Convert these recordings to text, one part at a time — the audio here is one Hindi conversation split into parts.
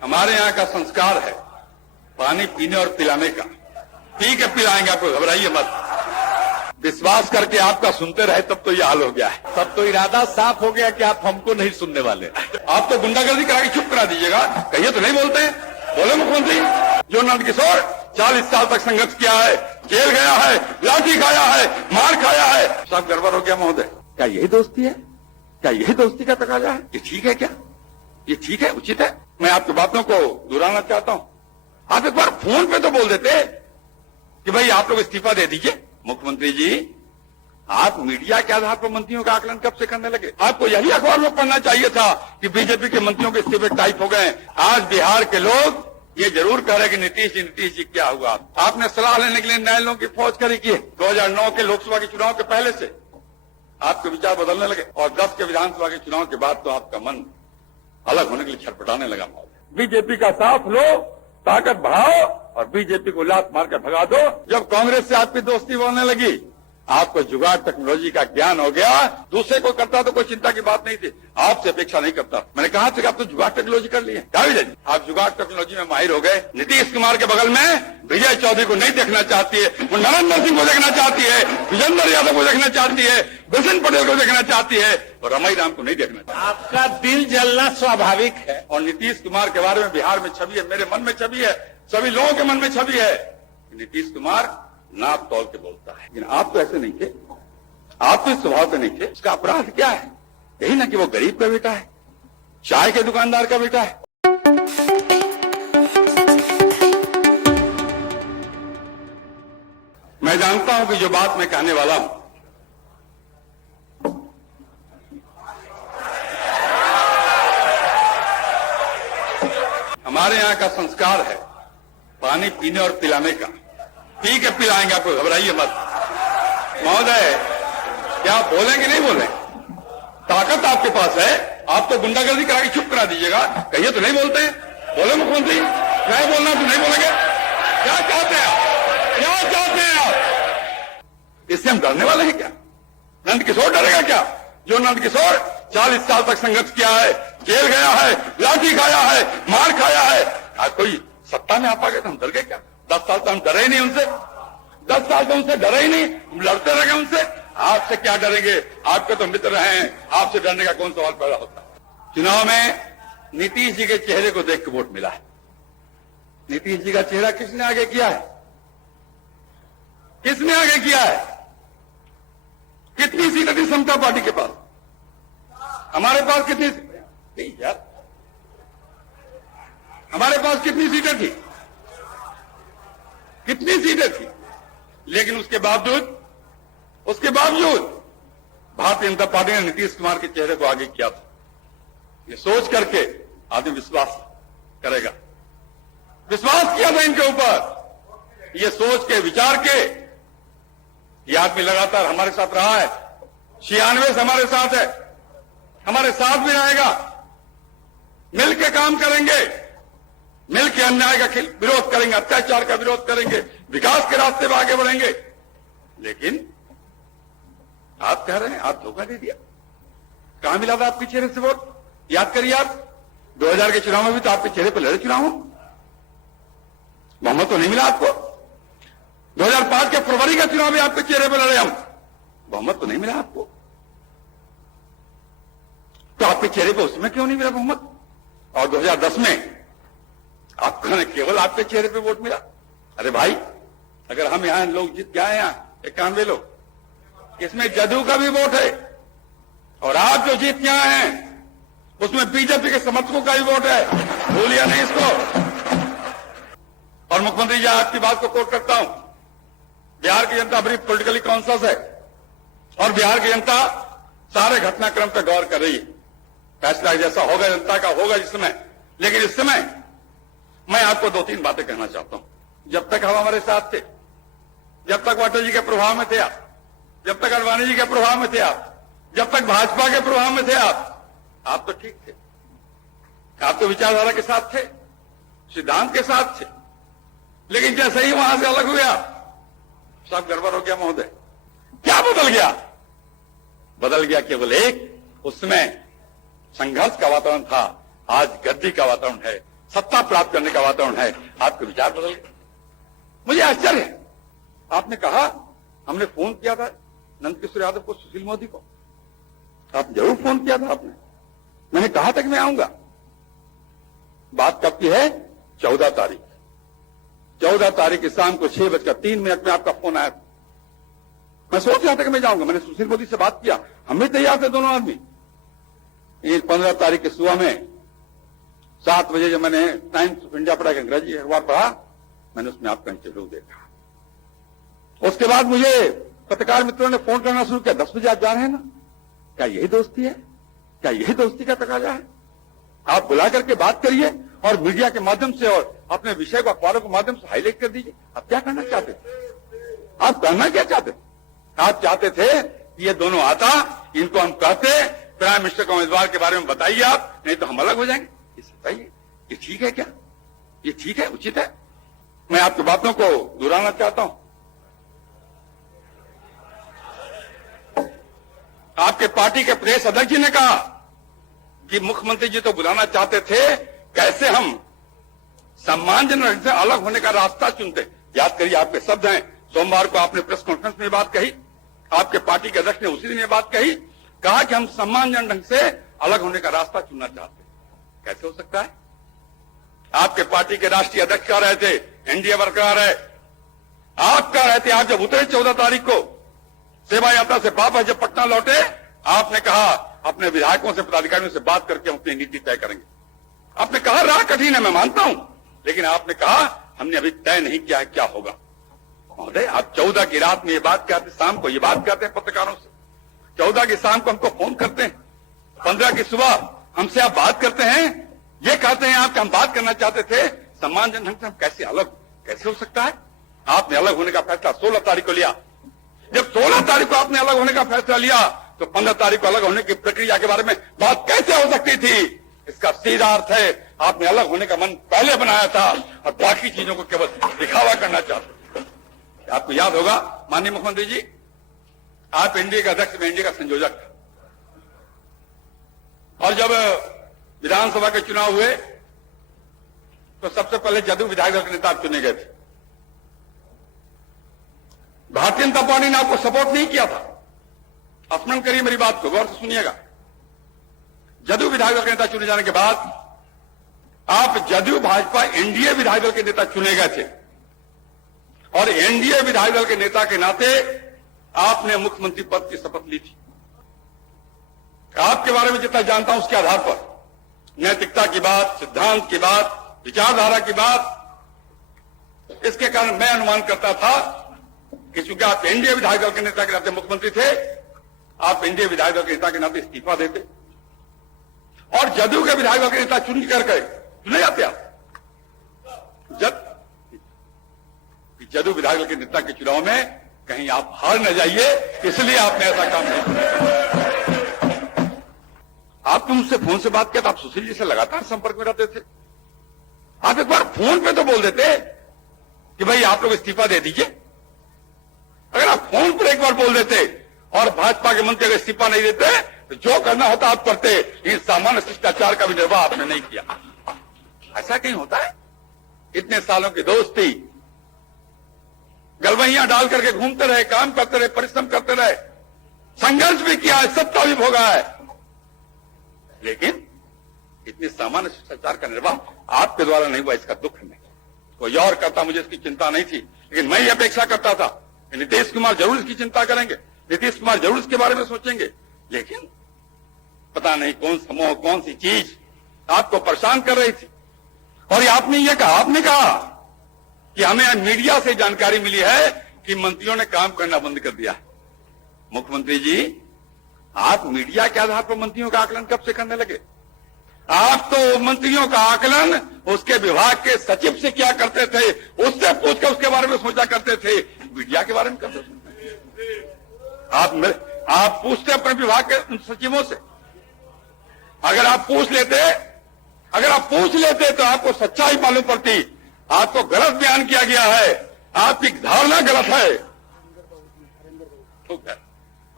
हमारे यहाँ का संस्कार है पानी पीने और पिलाने का। पी के पिलाएंगे आपको, घबराइए मत। विश्वास करके आपका सुनते रहे तब तो ये हाल हो गया है। तब तो इरादा साफ हो गया कि आप हमको नहीं सुनने वाले। आप तो गुंडागर्दी करा के चुप करा दीजिएगा, कहिए तो नहीं बोलते हैं। बोले मुख्यमंत्री, जो नंदकिशोर 40 साल तक संघर्ष किया है, जेल गया है, लाठी खाया है, मार खाया है, सब गड़बड़ हो गया महोदय। क्या यही दोस्ती है? क्या यही दोस्ती का तकाजा है? ये ठीक है क्या? ये ठीक है, उचित है? मैं आपकी बातों को दोहराना चाहता हूं। आप एक बार फोन पे तो बोल देते कि भाई आप लोग इस्तीफा दे दीजिए। मुख्यमंत्री जी, आप मीडिया के आधार पर मंत्रियों का आकलन कब से करने लगे? आपको यही अखबार में पढ़ना चाहिए था कि बीजेपी के मंत्रियों के इस्तीफे टाइप हो गए। आज बिहार के लोग ये जरूर कह रहे कि नीतीश जी क्या हुआ। आपने सलाह लेने के लिए न्यायालयों की फौज खड़ी की है। 2009 के लोकसभा के चुनाव के पहले से आपके विचार बदलने लगे और 10 के विधानसभा के चुनाव के बाद तो आपका मन अलग होने के लिए छटपटाने लगा। बीजेपी का साथ लो, ताकत बढ़ाओ और बीजेपी को लात मार कर भगा दो। जब कांग्रेस से आपकी दोस्ती बोलने लगी, आपको जुगाड़ टेक्नोलॉजी का ज्ञान हो गया। दूसरे को करता तो कोई चिंता की बात नहीं थी, आपसे अपेक्षा नहीं करता। मैंने कहा था कि आप तो जुगाड़ टेक्नोलॉजी कर लिए। आप जुगाड़ टेक्नोलॉजी में माहिर हो गए। नीतीश कुमार के बगल में विजय चौधरी को नहीं देखना चाहती है, वो नरेंद्र सिंह को देखना चाहती है, विजेंद्र यादव को देखना चाहती है, बिशन पटेल को देखना चाहती है और रमाई राम को नहीं देखना चाहती। आपका दिल जलना स्वाभाविक है। और नीतीश कुमार के बारे में बिहार में छवि है, मेरे मन में छवि है, सभी लोगों के मन में छवि है। नीतीश कुमार नाप तौल के बोलता है, लेकिन आप तो ऐसे नहीं थे। आप तो इस स्वभाव के नहीं थे। उसका अपराध क्या है? यही ना कि वो गरीब का बेटा है, चाय के दुकानदार का बेटा है। मैं जानता हूं कि जो बात मैं कहने वाला हूं हमारे यहां का संस्कार है पानी पीने और पिलाने का। पी के पिलाएंगे आपको, घबराइए मत। महोदय, क्या आप बोलेंगे नहीं बोले? ताकत आपके पास है, आप तो गुंडागर्दी करा के चुप करा दीजिएगा, कहिए तो नहीं बोलते हैं। बोले मुख्यमंत्री, क्या बोलना तो नहीं बोलेंगे? क्या चाहते हैं आप? क्या चाहते हैं आप? इससे हम डरने वाले हैं क्या? नंदकिशोर डरेगा क्या? जो नंदकिशोर 40 साल तक संघर्ष किया है, जेल गया है, लाठी खाया है, मार खाया है, आज कोई सत्ता में आप आ गए तो हम डर गए क्या? 10 साल तो हम डरे ही नहीं उनसे। 10 साल तो उनसे डरे ही नहीं, हम लड़ते रह गए उनसे। आपसे क्या डरेंगे? आपके तो मित्र हैं, आपसे डरने का कौन सवाल पैदा होता है? चुनाव में नीतीश जी के चेहरे को देख के वोट मिला है। नीतीश जी का चेहरा किसने आगे किया है? किसने आगे किया है? कितनी सीटें थी समता पार्टी के पास? हमारे पास कितनी? नहीं यार, हमारे पास कितनी सीटें थी? कितनी सीटें थी? लेकिन उसके बावजूद भारतीय जनता पार्टी ने नीतीश कुमार के चेहरे को आगे किया था। ये सोच करके आदमी विश्वास करेगा। विश्वास किया था इनके ऊपर, ये सोच के विचार के ये आदमी लगातार हमारे साथ रहा है। 96 से हमारे साथ है, हमारे साथ भी रहेगा। मिलके काम करेंगे, मिलके अन्याय का विरोध करेंगे, अत्याचार का विरोध करेंगे, विकास के रास्ते पर आगे बढ़ेंगे। लेकिन आप कह रहे हैं आप धोखा दे दिया। कहां मिला था आपके चेहरे से वोट? याद करिए आप, 2000 के चुनाव में भी तो आपके चेहरे पर लड़े चुनाव हो, बहुमत तो नहीं मिला आपको। 2005 के फरवरी का चुनाव में आपके चेहरे पर लड़े हम, बहुमत तो नहीं मिला आपको। तो आपके चेहरे पर उसमें क्यों नहीं मिला बहुमत? और 2010 में आपको केवल आपके चेहरे पे वोट मिला। अरे भाई, अगर हम यहां लोग जीत गए, यहां 91 लोग, इसमें जदयू का भी वोट है और आप जो जीत के आए हैं उसमें बीजेपी के समर्थकों का भी वोट है। भूलिए नहीं इसको। और मुख्यमंत्री जी, आपकी बात को कोट करता हूं, बिहार की जनता बड़ी पॉलिटिकली कॉन्शियस है और बिहार की जनता सारे घटनाक्रम पर गौर कर रही है। फैसला जैसा होगा जनता का होगा जिस समय। लेकिन इस समय मैं आपको 2-3 बातें कहना चाहता हूं। जब तक हम हमारे साथ थे, जब तक अटल जी के प्रभाव में थे आप, जब तक अडवाणी जी के प्रभाव में थे आप, जब तक भाजपा के प्रभाव में थे आप तो ठीक थे। आप तो विचारधारा के साथ थे, सिद्धांत के साथ थे। लेकिन जैसे ही वहां से अलग हुए आप, सब गड़बड़ हो गया महोदय। क्या बदल गया? बदल गया केवल एक, उसमें संघर्ष का वातावरण था, आज गद्दी का वातावरण है, सत्ता प्राप्त करने का वातावरण है, आपके विचार बदल गए। मुझे आश्चर्य है, आपने कहा हमने फोन किया था नंदकिशोर यादव को, सुशील मोदी को, आपने जरूर फोन किया था। आपने, मैंने कहा था कि मैं आऊंगा। बात कब की है? 14 तारीख। 14 तारीख की शाम को 6:03 में आपका फोन आया था। मैं सोच रहा था कि मैं जाऊंगा। मैंने सुशील मोदी से बात किया, हम भी तैयार थे दोनों आदमी। 15 तारीख की सुबह में 7 बजे जब मैंने टाइम्स ऑफ इंडिया पढ़ा, अंग्रेजी अखबार पढ़ा, मैंने उसमें आपका इंटरव्यू देखा। उसके बाद मुझे पत्रकार मित्रों ने फोन करना शुरू किया, 10 बजे आप जा रहे हैं ना, क्या यही दोस्ती है? क्या यही दोस्ती का तकाजा है? आप बुला करके बात करिए और मीडिया के माध्यम से और अपने विषय को अखबारों के माध्यम से हाईलाइट कर दीजिए। आप क्या करना चाहते थे? आप करना क्या चाहते थे? आप चाहते थे कि ये दोनों आता, इनको हम कहते प्राइम मिनिस्टर का उम्मीदवार के बारे में बताइए आप, नहीं तो हम अलग हो जाएंगे। ये बताइए, ये ठीक है क्या? ये ठीक है, उचित है? मैं आपकी बातों को दोहराना चाहता हूं। आपके पार्टी के प्रदेश अध्यक्ष जी ने कहा कि मुख्यमंत्री जी तो बुलाना चाहते थे, कैसे हम सम्मानजनक से अलग होने का रास्ता चुनते। याद करिए, आपके शब्द हैं। सोमवार को आपने प्रेस कॉन्फ्रेंस में बात कही, आपके पार्टी के अध्यक्ष ने उसी दिन ये बात कही, कहा कि हम सम्मानजनक ढंग से अलग होने का रास्ता चुनना चाहते। कैसे हो सकता है? आपके पार्टी के राष्ट्रीय अध्यक्ष कह रहे थे एनडीए बरकरार है। आप कह रहे थे, आप जब उतरे 14 तारीख को सेवा यात्रा से वापस जब पटना लौटे, आपने कहा अपने विधायकों से, पदाधिकारियों से बात करके हम अपनी नीति तय करेंगे। आपने कहा राह कठिन है, मैं मानता हूं, लेकिन आपने कहा हमने अभी तय नहीं किया है क्या होगा। महोदय, आप 14 की रात में ये बात कहते, शाम को ये बात कहते हैं पत्रकारों से, 14 की शाम को हमको फोन करते हैं, 15 की सुबह हमसे आप बात करते हैं, ये कहते हैं आप कि हम बात करना चाहते थे सम्मानजनक ढंग से, हम कैसे अलग, कैसे हो सकता है? आपने अलग होने का फैसला 16 तारीख को लिया। जब 16 तारीख को आपने अलग होने का फैसला लिया, तो 15 तारीख को अलग होने की प्रक्रिया के बारे में बात कैसे हो सकती थी? इसका सीधा अर्थ है आपने अलग होने का मन पहले बनाया था और बाकी चीजों को केवल दिखावा करना चाहते। आपको याद होगा माननीय मुख्यमंत्री जी, आप एनडीए का अध्यक्ष, एनडीए का संयोजक था, और जब विधानसभा के चुनाव हुए तो सबसे पहले जदयू विधायक दल के नेता चुने गए थे। भारतीय जनता पार्टी ने आपको सपोर्ट नहीं किया था। स्मरण करिए मेरी बात को, गौर से सुनिएगा। जदयू विधायक दल के नेता चुने जाने के बाद आप जदयू भाजपा एनडीए विधायक दल के नेता चुने गए थे, और एनडीए विधायक दल के नेता के नाते आपने मुख्यमंत्री पद की शपथ ली थी। आपके बारे में जितना जानता हूं उसके आधार पर, नैतिकता की बात, सिद्धांत की बात, विचारधारा की बात, इसके कारण मैं अनुमान करता था कि चूंकि आप एनडीए विधायक दल के नेता के नाते मुख्यमंत्री थे, आप एनडीए विधायक दल के नेता के नाते इस्तीफा देते और जदयू के विधायक दल के नेता चुन कर गए, चुने जाते आप। जदयू विधायक दल के नेता के चुनाव में कहीं आप हार न जाइए, इसलिए आपने ऐसा काम नहीं किया। आप मुझसे फोन से बात किया, आप सुशील जी से लगातार संपर्क में रहते थे। आप एक बार फोन पे तो बोल देते कि भाई आप लोग इस्तीफा दे दीजिए। अगर आप फोन पर एक बार बोल देते और भाजपा के मंत्री अगर इस्तीफा नहीं देते तो जो करना होता आप करते, लेकिन सामान्य शिष्टाचार का भी निर्वाह आपने नहीं किया। ऐसा कहीं होता है? इतने सालों की दोस्ती, गलवहियां डाल करके घूमते रहे, काम करते रहे, परिश्रम करते रहे, संघर्ष भी किया है, सत्ता भी भोगा है, लेकिन इतने सामान्य शिष्टाचार का निर्वाह आपके द्वारा नहीं हुआ, इसका दुख नहीं। कोई और करता, मुझे इसकी चिंता नहीं थी, लेकिन मैं ये अपेक्षा करता था कि नीतीश कुमार जरूर इसकी चिंता करेंगे, नीतीश कुमार जरूर इसके बारे में सोचेंगे, लेकिन पता नहीं कौन समूह, कौन सी चीज आपको परेशान कर रही थी। और आपने ये कहा, आपने कहा कि हमें मीडिया से जानकारी मिली है कि मंत्रियों ने काम करना बंद कर दिया है। मुख्यमंत्री जी, आप मीडिया के आधार पर मंत्रियों का आकलन कब से करने लगे? आप तो मंत्रियों का आकलन उसके विभाग के सचिव से क्या करते थे, उससे पूछकर उसके बारे में सोचा करते थे, मीडिया के बारे में करते थे। आप पूछते अपने विभाग के सचिवों से। अगर आप पूछ लेते तो आपको सच्चाई मालूम पड़ती। आपको गलत बयान किया गया है, आपकी धारणा गलत है,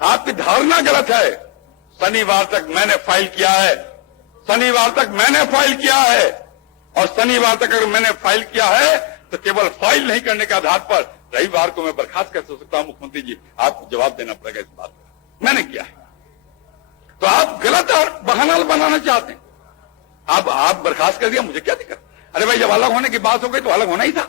आपकी धारणा गलत है। शनिवार तक मैंने फाइल किया है, और शनिवार तक अगर मैंने फाइल किया है तो केवल फाइल नहीं करने के आधार पर रविवार को मैं बर्खास्त कैसे हो सकता हूं? मुख्यमंत्री जी, आपको जवाब देना पड़ेगा इस बात का। मैंने किया है तो आप गलत और बहाना बनाना चाहते हैं। अब आप बर्खास्त कर दिया, मुझे क्या दिक्कत? अरे भाई, जब अलग होने की बात हो गई तो अलग होना ही था।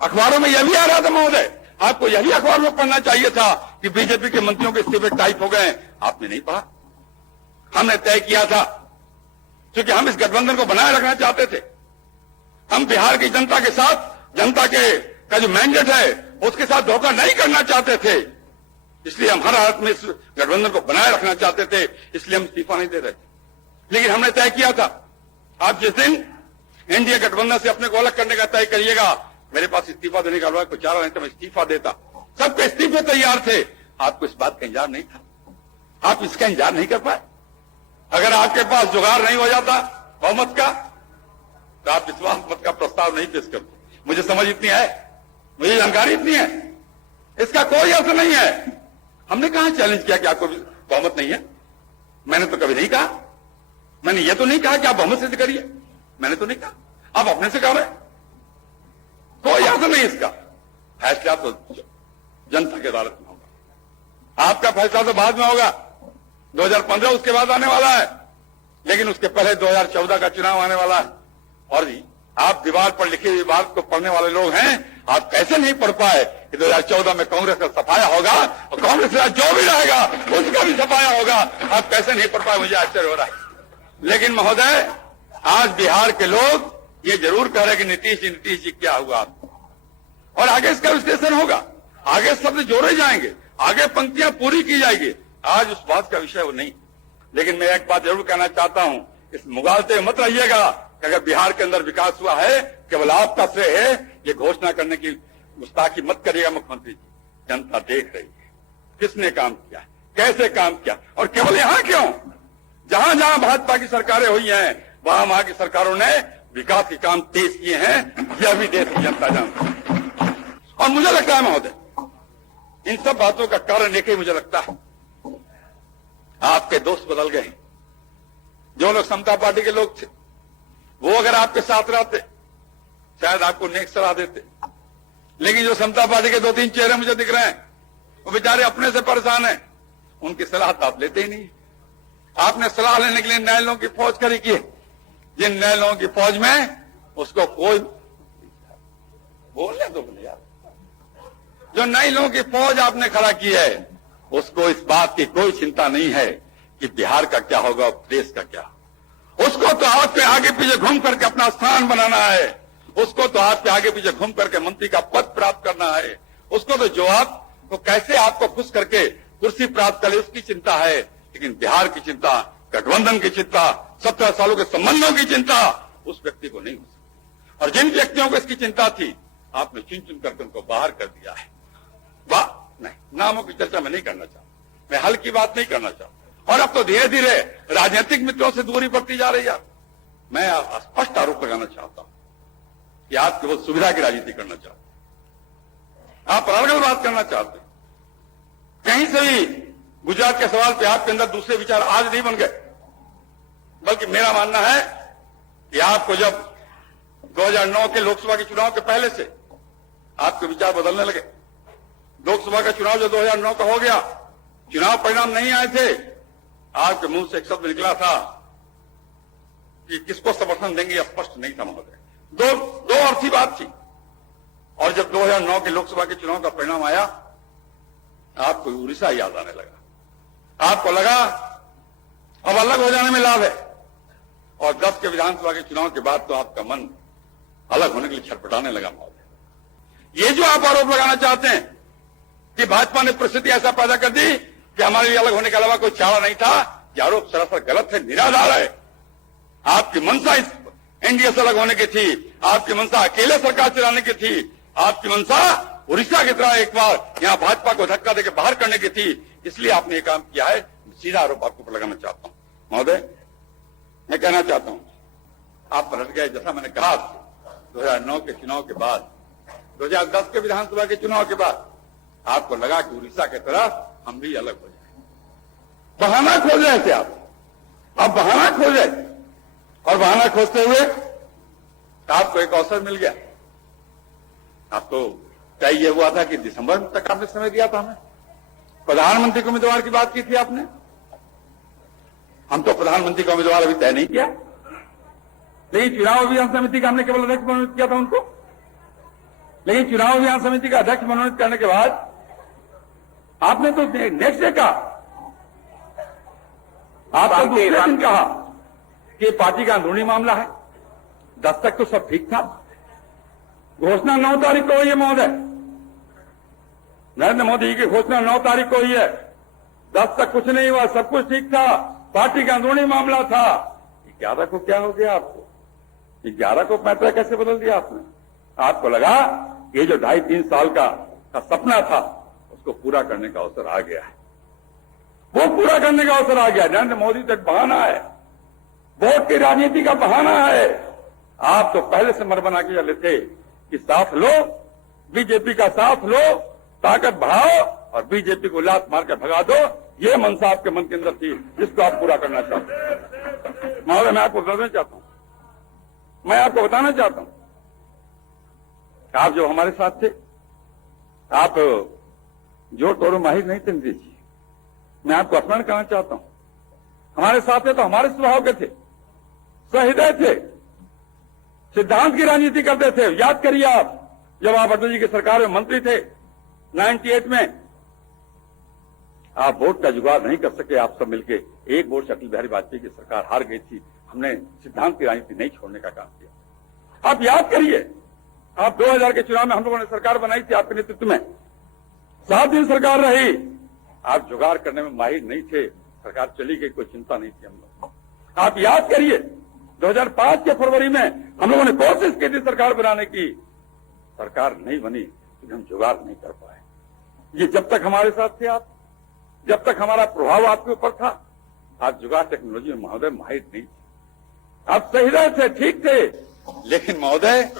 अखबारों में यह भी आ रहा था महोदय, आपको यही अखबार में पढ़ना चाहिए था कि बीजेपी के मंत्रियों के इस्तीफे टाइप हो गए। आपने नहीं पढ़ा। हमने तय किया था, क्योंकि हम इस गठबंधन को बनाए रखना चाहते थे। हम बिहार की जनता के साथ, जनता का जो मैंडेट है उसके साथ धोखा नहीं करना चाहते थे। इसलिए हम हर हालत में इस गठबंधन को बनाए रखना चाहते थे, इसलिए हम इस्तीफा नहीं दे रहे थे। लेकिन हमने तय किया था, आप जिस दिन एनडीए गठबंधन से अपने को अलग करने का तय करिएगा, मेरे पास इस्तीफा देने का कोई चारा नहीं था, मैं इस्तीफा देता। सबके इस्तीफे तैयार थे। आपको इस बात का इंतजार नहीं था, आप इसका इंतजार नहीं कर पाए। अगर आपके पास जुगाड़ नहीं हो जाता बहुमत का, तो आप विश्वास मत का प्रस्ताव नहीं पेश करते। मुझे समझ इतनी है, मुझे जानकारी इतनी है, इसका कोई अर्थ नहीं है। हमने कहा चैलेंज किया कि आपको बहुमत नहीं है? मैंने तो कभी नहीं कहा। मैंने ये तो नहीं कहा कि आप बहुमत सिद्ध करिए, मैंने तो नहीं कहा। आप अपने से कह रहे, कोई अर्थ नहीं इसका। फैसला तो जनता की अदालत में होगा। आपका फैसला तो बाद में होगा, 2015 उसके बाद आने वाला है, लेकिन उसके पहले 2014 का चुनाव आने वाला है। और जी, आप दीवार पर लिखी हुई बात को पढ़ने वाले लोग हैं, आप कैसे नहीं पढ़ पाए कि 2014 में कांग्रेस का सफाया होगा और कांग्रेस का जो भी रहेगा उसका भी सफाया होगा? आप कैसे नहीं पढ़ पाए? मुझे आश्चर्य हो रहा है। लेकिन महोदय, आज बिहार के लोग ये जरूर कह रहे हैं कि नीतीश जी क्या हुआ आपको, और आगे इसका विश्लेषण होगा, आगे शब्द जोड़े जाएंगे, आगे पंक्तियां पूरी की जाएगी। आज उस बात का विषय वो नहीं। लेकिन मैं एक बात जरूर कहना चाहता हूं, इस मुगालते मत रहिएगा कि अगर बिहार के अंदर विकास हुआ है केवल आपका श्रेय है, ये घोषणा करने की गुस्ताखी मत करिएगा मुख्यमंत्री जी। जनता देख रही है किसने काम किया, कैसे काम किया, और केवल यहां क्यों, जहां जहां भाजपा की सरकारें हुई हैं वहां की सरकारों ने विकास के काम तेज किए हैं। यह भी देश की जनता जानती है। और मुझे लगता है महोदय, इन सब बातों का कारण एक ही मुझे लगता है, आपके दोस्त बदल गए। जो लोग समता पार्टी के लोग थे वो अगर आपके साथ रहते शायद आपको नेक सलाह देते। लेकिन जो समता पार्टी के 2-3 चेहरे मुझे दिख रहे हैं, वो बेचारे अपने से परेशान हैं, उनकी सलाह तो आप लेते ही नहीं। आपने सलाह लेने के लिए नए लोगों की फौज खड़ी की है, जिन नए लोगों की फौज में उसको कोई बोलने दो बोले यार, जो नई लोगों की फौज आपने खड़ा की है उसको इस बात की कोई चिंता नहीं है कि बिहार का क्या होगा और देश का क्या। उसको तो आपके आगे पीछे घूम करके अपना स्थान बनाना है, उसको तो आपके आगे पीछे घूम करके मंत्री का पद प्राप्त करना है, उसको तो जो आपको कैसे आपको खुश करके कुर्सी प्राप्त करे उसकी चिंता है। लेकिन बिहार की चिंता, गठबंधन की चिंता, 17 सालों के संबंधों की चिंता उस व्यक्ति को नहीं हो सकती। और जिन व्यक्तियों को इसकी चिंता थी आपने चुन चुन करके उनको बाहर कर दिया है। नहीं, नामों की चर्चा मैं नहीं करना चाहता, मैं हल की बात नहीं करना चाहता। और अब तो धीरे धीरे राजनीतिक मित्रों से दूरी बढ़ती जा रही है। मैं स्पष्ट आरोप लगाना चाहता हूं कि आप केवल सुविधा की राजनीति करना चाहते, आप अलग बात करना चाहते। कहीं से भी गुजरात के सवाल पे आपके अंदर दूसरे विचार आज नहीं बन गए, बल्कि मेरा मानना है कि आपको जब 2009 के लोकसभा के चुनाव के पहले से आपके विचार बदलने लगे। लोकसभा का चुनाव जो 2009 का हो गया, चुनाव परिणाम नहीं आए थे, आपके मुंह से एक शब्द निकला था कि किसको समर्थन देंगे, स्पष्ट नहीं था महोदय। दो अर्थी बात थी। और जब 2009 के लोकसभा के चुनाव का परिणाम आया, आपको उड़ीसा याद आने लगा। आपको लगा अब अलग हो जाने में लाभ है। और 10 के विधानसभा के चुनाव के बाद तो आपका मन अलग होने के लिए छटपटाने लगा महोदय। ये जो आप आरोप लगाना चाहते हैं कि भाजपा ने परिस्थिति ऐसा पैदा कर दी कि हमारे लिए अलग होने के अलावा कोई चारा नहीं था, यह आरोप सरासर गलत है, निराधार है। आपकी मंशा इस एनडीए से अलग होने की थी, आपकी मंशा अकेले सरकार चलाने की थी, आपकी मंशा उड़ीसा की तरह एक बार यहां भाजपा को धक्का देकर बाहर करने की थी। इसलिए आपने ये काम किया है। सीधा आरोप आपको पर लगाना चाहता हूं महोदय। मैं कहना चाहता हूं आप पलट गए। जैसा मैंने कहा 2009 के चुनाव के बाद, 2010 के विधानसभा के चुनाव के बाद आपको लगा कि उड़ीसा की तरह हम भी अलग हो जाए। बहाना खोज रहे थे आप, अब बहाना खोजे और बहाना खोजते हुए आपको एक अवसर मिल गया। आपको तय ये हुआ था कि दिसंबर तक आपने समय दिया था हमें। प्रधानमंत्री के उम्मीदवार की बात की थी आपने। हम तो प्रधानमंत्री का उम्मीदवार अभी तय नहीं किया, लेकिन चुनाव अभियान समिति का हमने केवल अध्यक्ष मनोनीत किया था उनको। लेकिन चुनाव अभियान समिति का अध्यक्ष मनोनीत करने के बाद आपने तो नेक्स्ट डे कहा, आपने दूसरे दिन कहा कि पार्टी का अंदरूनी मामला है। 10 तक तो सब ठीक था। घोषणा 9 तारीख को हुई है महोदय, नरेंद्र मोदी जी की घोषणा 9 तारीख को हुई है। 10 तक कुछ नहीं हुआ, सब कुछ ठीक था, पार्टी का अंदरूनी मामला था। 11 को क्या हो गया आपको? 11 को पैंतरा कैसे बदल दिया आपने? आपको लगा ये जो 2.5-3 साल का सपना था उसको पूरा करने का अवसर आ गया है। वो पूरा करने का अवसर आ गया। नरेंद्र मोदी तो एक बहाना है, वोट की राजनीति का बहाना है। आप तो पहले से मर बना के चले थे कि साथ लो, बीजेपी का साथ लो, ताकत बढ़ाओ और बीजेपी को लात मारकर भगा दो। ये मनसा आपके मन के अंदर थी, जिसको आप पूरा करना चाहते हैं। महोदय, मैं आपको बताना चाहता हूं, मैं आपको बताना चाहता हूं, आप जो हमारे साथ थे, आप जो तोड़ो माहिर नहीं थे नीतीश जी। मैं आपको स्मरण करना चाहता हूं, हमारे साथ थे तो हमारे स्वभाव के थे, सहृदय थे, सिद्धांत की राजनीति करते थे। याद करिए आप, जब आप अटल जी की सरकार में मंत्री थे 98 में, आप वोट का जुगाड़ नहीं कर सके। आप सब मिलके एक वोट से अटल बिहारी वाजपेयी की सरकार हार गई थी। हमने सिद्धांत की राजनीति नहीं छोड़ने का काम किया। आप याद करिए, आप 2000 के चुनाव में हम लोगों ने सरकार बनाई थी आपके नेतृत्व में, 7 दिन सरकार रही। आप जुगाड़ करने में माहिर नहीं थे, सरकार चली गई, कोई चिंता नहीं थी हम लोग। आप याद करिए 2005 के फरवरी में हम लोगों ने कोशिश की थी सरकार बनाने की, सरकार नहीं बनी क्योंकि हम जुगाड़ नहीं कर पाए। ये जब तक हमारे साथ थे आप, जब तक हमारा प्रभाव आपके ऊपर था, आप जुगाड़ टेक्नोलॉजी में महोदय माहिर नहीं थे। आप सहृदय थे, ठीक थे, लेकिन महोदय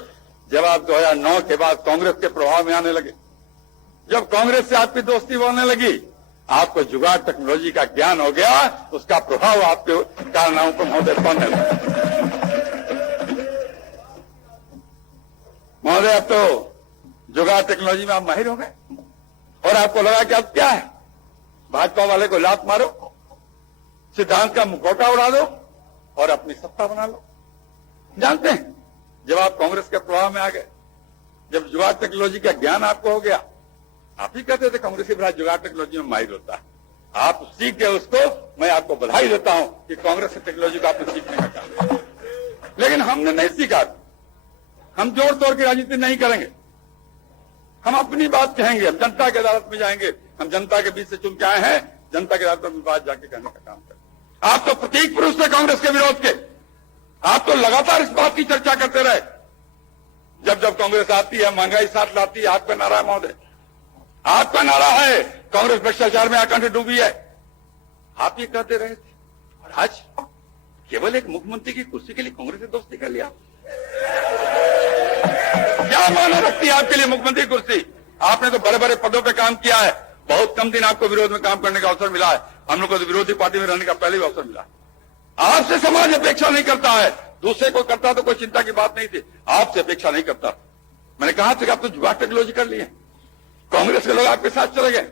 जब आप 2009 के बाद कांग्रेस के प्रभाव में आने लगे, जब कांग्रेस से आपकी दोस्ती बनने लगी, आपको जुगाड़ टेक्नोलॉजी का ज्ञान हो गया, उसका प्रभाव आपके कारनामों पर महोदय पड़ने लगा। महोदय अब तो जुगाड़ टेक्नोलॉजी में आप माहिर हो गए और आपको लगा कि अब क्या है, भाजपा वाले को लात मारो, सिद्धांत का मुखौटा उड़ा दो और अपनी सत्ता बना लो। जानते हैं, जब आप कांग्रेस के प्रभाव में आ गए, जब जुगाड़ टेक्नोलॉजी का ज्ञान आपको हो गया, आप ही कहते थे कांग्रेस के विधायक जुगाड़ टेक्नोलॉजी में माहिर होता है। आप सीख गए उसको, मैं आपको बधाई देता हूं कि कांग्रेस की टेक्नोलॉजी को आपने सीखने का काम किया। लेकिन हमने नहीं सीखा। हम जोड़ तोड़ की राजनीति नहीं करेंगे, हम अपनी बात कहेंगे, हम जनता की अदालत में जाएंगे। हम जनता के बीच से चुन के आए हैं, जनता की अदालत में बात जाके कहने का काम करें। आप तो प्रतीक पुरुष थे कांग्रेस के विरोध के, आप तो लगातार इस बात की चर्चा करते रहे। जब जब कांग्रेस आती है, महंगाई साथ लाती है, आपका नारा है महोदय, आपका नारा है कांग्रेस भ्रष्टाचार में आकंठ डूबी है, आप ये कहते रहे थे। और आज केवल एक मुख्यमंत्री की कुर्सी के लिए कांग्रेस से दोस्ती कर लिया। क्या मायने रखती है आपके लिए मुख्यमंत्री कुर्सी? आपने तो बड़े बड़े पदों पे काम किया है, बहुत कम दिन आपको विरोध में काम करने का अवसर मिला है। हम लोग को तो विरोधी पार्टी में रहने का पहले भी अवसर मिला। आपसे समाज अपेक्षा नहीं करता है, दूसरे को करता तो कोई चिंता की बात नहीं थी, आपसे अपेक्षा नहीं करता। मैंने कहा था कि आप तो जुगाड़ टेक्नोलॉजी कर लिए, कांग्रेस के लोग आपके साथ चले गए।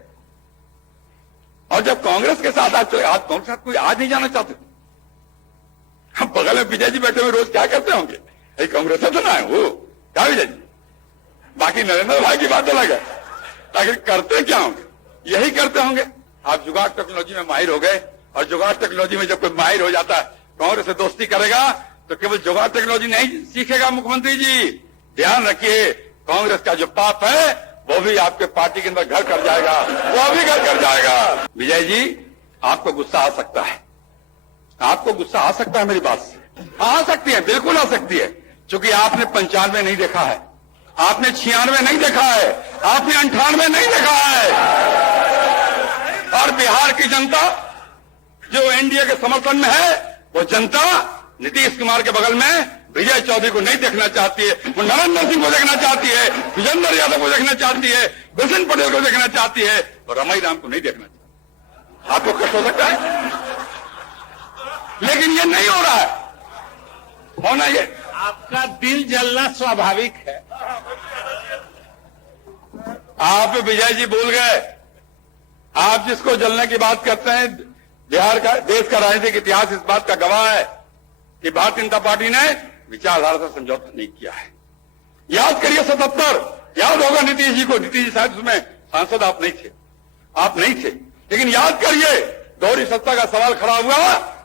और जब कांग्रेस के साथ आप चले, आज कांग्रेस के साथ कोई आज नहीं जाना चाहते। हम बगल में विजय जी बैठे हुए रोज क्या करते होंगे, कांग्रेस से तो ना है वो, क्या विजय जी? बाकी नरेंद्र भाई की बात अलग है, आखिर करते क्या होंगे? यही करते होंगे। आप जुगाड़ टेक्नोलॉजी में माहिर हो गए, और जुगाड़ टेक्नोलॉजी में जब कोई माहिर हो जाता है, कांग्रेस से दोस्ती करेगा तो केवल जुगाड़ टेक्नोलॉजी नहीं सीखेगा। मुख्यमंत्री जी ध्यान रखिए, कांग्रेस का जो पाप है वो भी आपके पार्टी के अंदर घर कर जाएगा, वो भी घर कर जाएगा। विजय जी, आपको गुस्सा आ सकता है, आपको गुस्सा आ सकता है मेरी बात से, आ सकती है, बिल्कुल आ सकती है, क्योंकि आपने 95 नहीं देखा है, आपने 96 नहीं देखा है, आपने 98 नहीं देखा है। और बिहार की जनता जो एनडीए के समर्थन में है, वो जनता नीतीश कुमार के बगल में विजय चौधरी को नहीं देखना चाहती है, वो नरेंद्र सिंह को देखना चाहती है, विजेंद्र यादव को देखना चाहती है, भूषण पटेल को देखना चाहती है, और रमाई राम को नहीं देखना चाहती। आपको कष्ट हो सकता है, लेकिन ये नहीं हो रहा है, होना ये आपका दिल जलना स्वाभाविक है। आप विजय जी भूल गए। आप जिसको जलने की बात करते हैं, बिहार का, देश का राजनीतिक इतिहास इस बात का गवाह है कि भारतीय जनता पार्टी ने विचारधारा से समझौता नहीं किया है। याद करिए 77, याद होगा नीतीश जी को। नीतीश जी शायद उसमें सांसद आप नहीं थे, लेकिन याद करिए दोहरी सत्ता का सवाल खड़ा हुआ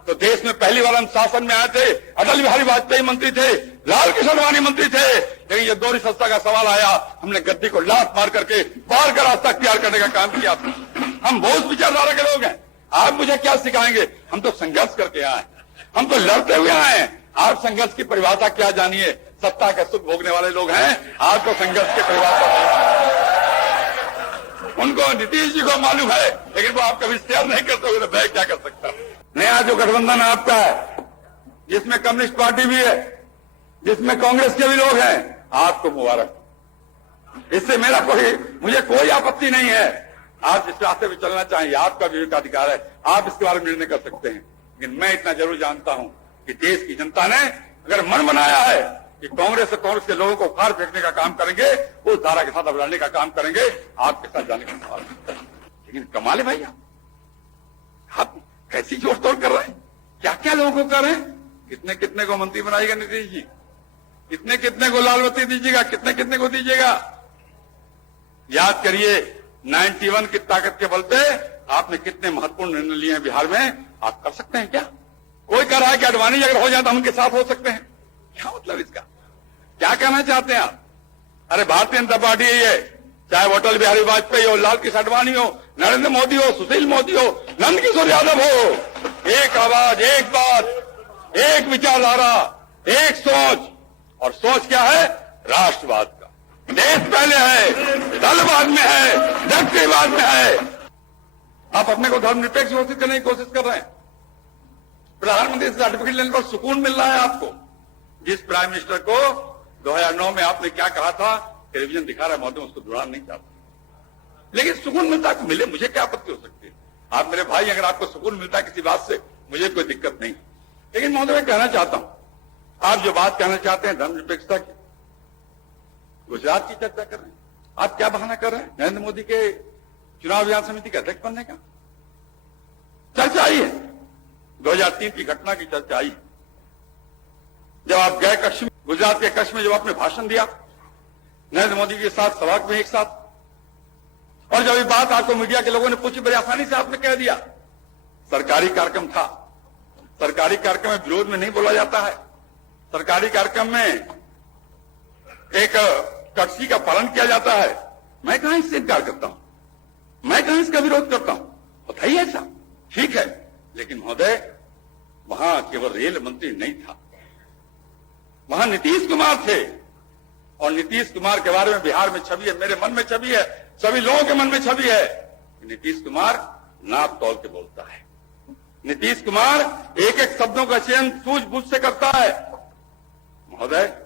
तो देश में पहली बार हम शासन में आए थे। अटल बिहारी वाजपेयी मंत्री थे, लाल कृष्ण आडवाणी मंत्री थे, लेकिन ये दोहरी सत्ता का सवाल आया, हमने गद्दी को लात मार करके बाहर का रास्ता अख्तियार करने का काम किया। हम बहुत विचारधारा के लोग हैं। आप मुझे क्या सिखाएंगे? हम तो संघर्ष करके आए, हम तो लड़ते हुए आए हैं। आप संघर्ष की परिभाषा क्या जानिए? सत्ता का सुख भोगने वाले लोग हैं, आपको संघर्ष की परिभाषा उनको नीतीश जी को मालूम है, लेकिन वो आप कभी शेयर नहीं करते हुए, तो मैं क्या कर सकता। नया जो गठबंधन आपका है, जिसमें कम्युनिस्ट पार्टी भी है, जिसमें कांग्रेस के भी लोग हैं, आपको मुबारक। इससे मुझे कोई आपत्ति नहीं है। आप जिस रास्ते पर चलना चाहें, आपका विवेकाधिकार है, आप इसके बारे में निर्णय कर सकते हैं। लेकिन मैं इतना जरूर जानता हूं कि देश की जनता ने अगर मन बनाया है कि कांग्रेस के लोगों को उखाड़ फेंकने का काम करेंगे, उस धारा के साथ अब लड़ने का काम करेंगे, आपके साथ जाने का सवाल नहीं। लेकिन कमाल है भाई, आप कैसी जोड़ तोड़ कर रहे हैं? क्या क्या लोगों को कर रहे हैं? कितने कितने को मंत्री बनाएगा नीतीश जी? कितने कितने को लाल बत्ती दीजिएगा? कितने कितने को दीजिएगा? याद करिए 91 की ताकत के बल पे आपने कितने महत्वपूर्ण निर्णय लिए हैं बिहार में। आप कर सकते हैं क्या? कोई कह रहा है कि आडवाणी अगर हो जाए तो हम उनके साथ हो सकते हैं। क्या मतलब इसका? क्या कहना चाहते हैं आप? अरे भारतीय जनता पार्टी है, चाहे वो अटल बिहारी वाजपेयी हो, लाल कृष्ण आडवाणी हो, नरेंद्र मोदी हो, सुशील मोदी हो, नंदकिशोर यादव हो, एक आवाज, एक बात, एक विचारधारा, एक सोच। और सोच क्या है? राष्ट्रवाद का। देश पहले है, दल बाद में है, व्यक्तिवाद में है। आप अपने को धर्मनिरपेक्ष घोषित करने की कोशिश कर रहे हैं। प्रधानमंत्री से सर्टिफिकेट लेने पर सुकून मिल रहा है आपको। जिस प्राइम मिनिस्टर को 2009 में आपने क्या कहा था, टेलीविजन दिखा रहा है महोदय, उसको दोहराना नहीं चाहता, लेकिन सुकून मिलता है, मिले, मुझे क्या आपत्ति हो सकती है? आप मेरे भाई, अगर आपको सुकून मिलता है किसी बात से, मुझे कोई दिक्कत नहीं। लेकिन महोदय मैं कहना चाहता हूं, आप जो बात कहना चाहते हैं धर्मनिरपेक्षता की, गुजरात की चर्चा कर रहे हैं, आप क्या बहाना कर रहे हैं? नरेंद्र मोदी के चुनाव अभियान समिति के अध्यक्ष बनने का चर्चा आई है, 2003 की घटना की चर्चा आई। जब आप गए कश्मीर, गुजरात के कच्छ में जब आपने भाषण दिया नरेंद्र मोदी के साथ सभा में एक साथ, और जब ये बात आपको मीडिया के लोगों ने पूछी, बड़ी आसानी से आपने कह दिया सरकारी कार्यक्रम था। सरकारी कार्यक्रम में विरोध में नहीं बोला जाता है। सरकारी कार्यक्रम में एक कर्टसी का पालन किया जाता है। मैं कहां इससे इनकार करता हूं? मैं कहां इसका विरोध करता हूं? बताइए ऐसा। ठीक है, लेकिन महोदय वहां केवल रेल मंत्री नहीं था, वहां नीतीश कुमार थे। और नीतीश कुमार के बारे में बिहार में छवि है, मेरे मन में छवि है, सभी लोगों के मन में छवि है। नीतीश कुमार नाप तौल के बोलता है। नीतीश कुमार एक एक शब्दों का चयन सूझबूझ से करता है। महोदय,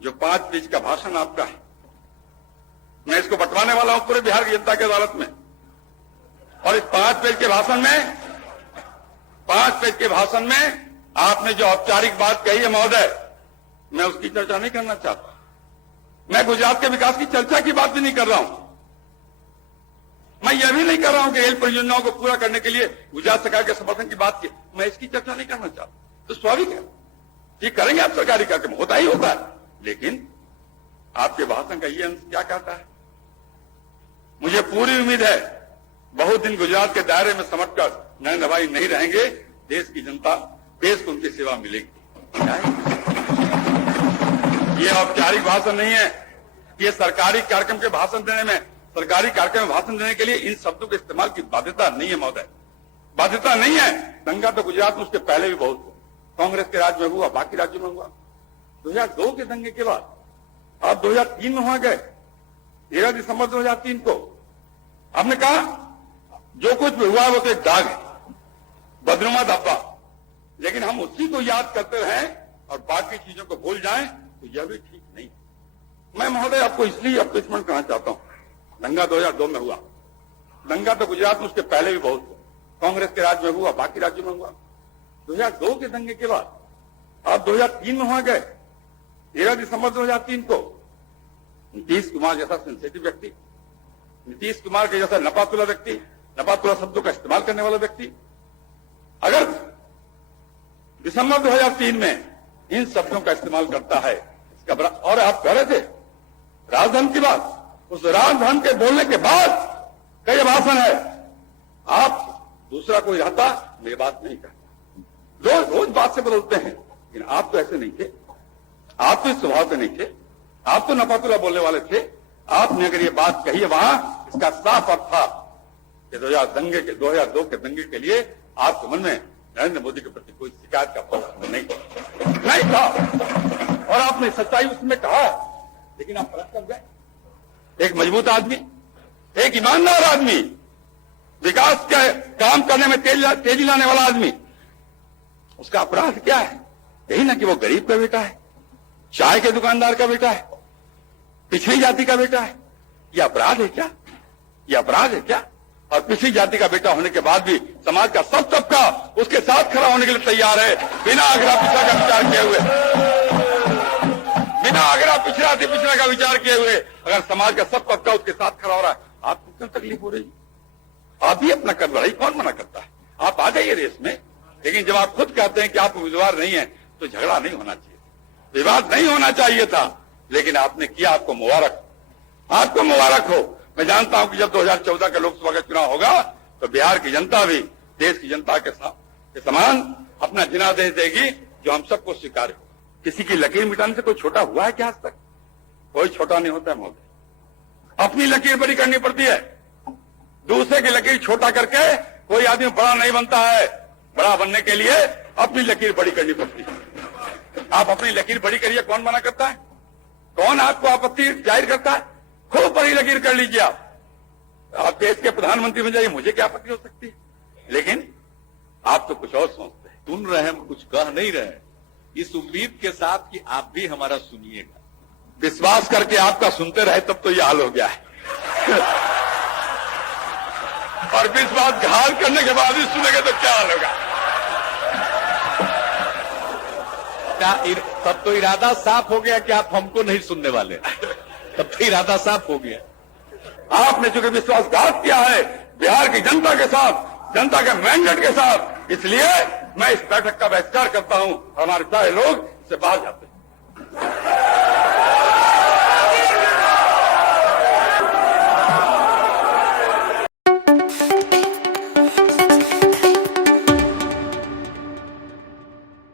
जो 5 पेज का भाषण आपका है, मैं इसको बंटवाने वाला हूं पूरे बिहार की जनता की अदालत में। और इस 5 पेज के भाषण में आपने जो औपचारिक बात कही है महोदय, मैं उसकी चर्चा नहीं करना चाहता। मैं गुजरात के विकास की चर्चा की बात भी नहीं कर रहा हूं। मैं यह भी नहीं कर रहा हूं कि रेल परियोजनाओं को पूरा करने के लिए गुजरात सरकार के समर्थन की बात की, मैं इसकी चर्चा नहीं करना चाहता। तो स्वाभाविक है, ये करेंगे आप सरकारी कार्यक्रम, होता ही होता है। लेकिन आपके भाषण का ये अंश क्या कहता है? मुझे पूरी उम्मीद है बहुत दिन गुजरात के दायरे में समझकर नरेंद्र भाई नहीं रहेंगे, देश की जनता, देश को उनकी सेवा मिलेगी। ये औपचारिक भाषण नहीं है, ये सरकारी कार्यक्रम के भाषण देने में, सरकारी कार्यक्रम में भाषण देने के लिए इन शब्दों के इस्तेमाल की बाध्यता नहीं है महोदय, बाध्यता नहीं है। दंगा तो गुजरात में उसके पहले भी बहुत हुआ, कांग्रेस के राज्य में हुआ, बाकी राज्यों में हुआ। 2002 के दंगे के बाद आप 2003 में वहां गए, 13 दिसंबर 2003 को आपने कहा जो कुछ भी हुआ वो तो एक दाग है, बदनुमा धब्बा, लेकिन हम उसी को याद करते रहें और बाकी चीजों को भूल जाएं तो यह भी ठीक नहीं। मैं महोदय आपको इसलिए अपलिफ्टमेंट करना चाहता हूं, दंगा 2002 में हुआ, दंगा तो गुजरात में उसके पहले भी बहुत हुआ, कांग्रेस के राज्य में हुआ, बाकी राज्यों में हुआ। 2002 के दंगे के बाद आप 2003 में वहां गए, 13 दिसंबर 2003 को नीतीश कुमार जैसा सेंसिटिव व्यक्ति, नीतीश कुमार के जैसा नपातुला व्यक्ति, नपातुला शब्दों का इस्तेमाल करने वाला व्यक्ति अगर दिसंबर 2003 में इन शब्दों का इस्तेमाल करता है, इसका बड़ा। और आप कह रहे थे राजधर्म की बात, उस राजधर्म के बोलने के बाद का ये भाषण है। आप दूसरा कोई रहता मेरी बात नहीं करता, रोज बात से बदलते हैं, लेकिन आप तो ऐसे नहीं थे, आप तो इस स्वभाव से नहीं थे, आप तो नपातुला बोलने वाले थे। आपने अगर ये बात कही है वहां, इसका साफ अर्थ था कि 2002 के दंगे के लिए आपके मन में नरेंद्र मोदी के प्रति कोई शिकायत का भाव नहीं था, और आपने सच्चाई उसमें कहा। लेकिन आप फर्क कर गए। एक मजबूत आदमी, एक ईमानदार आदमी, विकास के काम करने में तेजी लाने वाला आदमी, उसका अपराध क्या है? यही ना कि वो गरीब का बेटा है, चाय के दुकानदार का बेटा है, पिछड़ी जाति का बेटा है। यह अपराध है क्या? यह अपराध है क्या? और पिछड़ी जाति का बेटा होने के बाद भी समाज का सब तबका उसके साथ खड़ा होने के लिए तैयार है, बिना अगड़ा पिछड़ा का विचार किए हुए, बिना अगड़ा पिछड़ा का विचार किए हुए अगर समाज का सब तबका उसके साथ खड़ा हो रहा है, आपको क्यों तकलीफ हो रही? आप ही अपना कर बढ़ाई, कौन मना करता है? आप आ जाइए रेस में। लेकिन जब आप खुद कहते हैं कि आप उम्मीदवार नहीं है, तो झगड़ा नहीं होना चाहिए, विवाद नहीं होना चाहिए था, लेकिन आपने किया। आपको मुबारक, आपको मुबारक हो। मैं जानता हूं कि जब 2014 का लोकसभा का चुनाव होगा तो बिहार की जनता भी देश की जनता के समान अपना जनादेश देगी, जो हम सबको स्वीकार्य हो। किसी की लकीर मिटाने से कोई छोटा हुआ है क्या? आज तक कोई छोटा नहीं होता है महोदय। अपनी लकीर बड़ी करनी पड़ती है, दूसरे की लकीर छोटा करके कोई आदमी बड़ा नहीं बनता है। बड़ा बनने के लिए अपनी लकीर बड़ी करनी पड़ती है। आप अपनी लकीर बड़ी करिए, कौन मना करता है? कौन आपको आपत्ति जाहिर करता है? खूब बड़ी लकीर कर लीजिए। आप देश के प्रधानमंत्री बन जाइए, मुझे क्या आपत्ति हो सकती है? लेकिन आप तो कुछ और सोचते हैं। सुन रहे, हम कुछ कह नहीं रहे, इस उम्मीद के साथ कि आप भी हमारा सुनिएगा। विश्वास करके आपका सुनते रहे तब तो ये हाल हो गया है। और विश्वास घात करने के बाद भी सुनेंगे तो क्या हाल होगा? तब तो इरादा साफ हो गया कि आप हमको नहीं सुनने वाले, तब तो इरादा साफ हो गया। आपने चूंकि विश्वासघात किया है बिहार की जनता के साथ, जनता के मैंडेट के साथ, इसलिए मैं इस बैठक का बहिष्कार करता हूं। हमारे सारे लोग इससे बाहर जाते हैं।